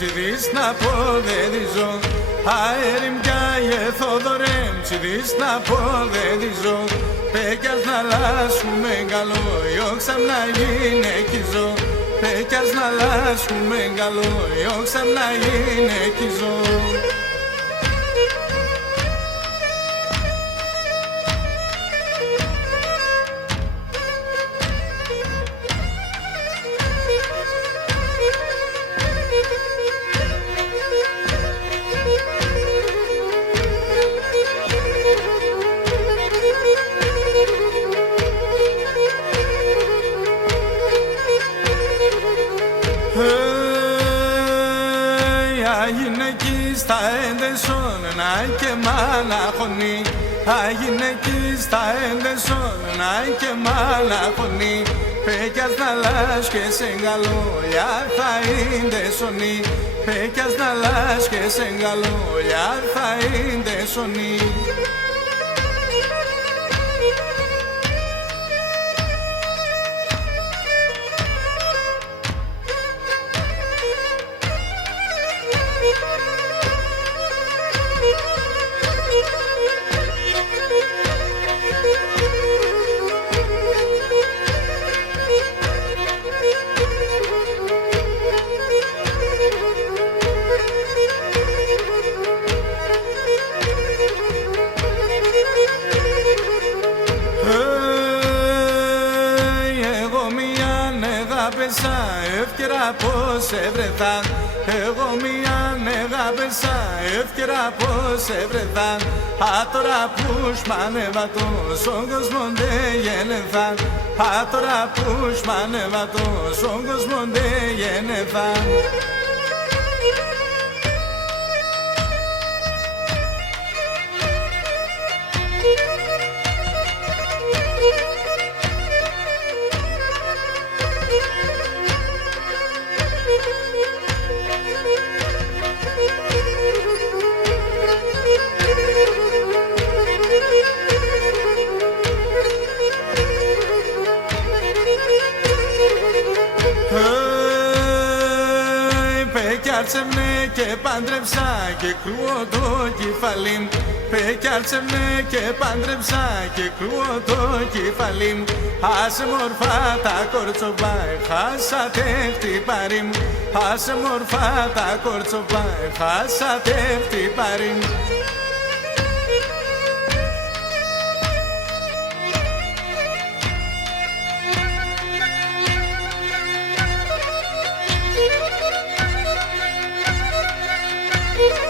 τσιδείς να πω δεν τη ζω. Αέριμ κι αεθόδωρεμ τσιδείς να πω δεν τη ζω. Πέκιας να λάσχουμε καλό, ιόξαμ να γυναικιζώ. Πέκιας να λάσχουμε καλό, ιόξαμ να γυναικιζώ. Αγινεκείς τα έντεσον να και μάνα χωνή. Αγινεκείς τα έντεσον να και μάνα χωνή. Πέκιας να λάσκες εγκαλό, για θα είναι σωνή. Πέκιας να λάσκες εγκαλό, για θα είναι σωνή. Εύκαιρα πως έβρεθαν. Εγώ μια αγάπησα, εύκαιρα πως έβρεθαν. Α, τώρα που σμανεύατο, στον κόσμο δεν γεννεθαν. Α, τώρα που σμανεύατο, στον κόσμο δεν γεννεθαν. Πέκιαρτσεμνε και πάντρεψα και κρούω το κεφάλι μου. Πέκιαρτσεμνε και πάντρεψα και κρούω το κεφάλι μου. Άσε μορφά τα κορτσοπά, χάσατε χτυπάρι μου. Άσε μορφά τα κορτσοπά, χάσατε χτυπάρι μου. Thank you.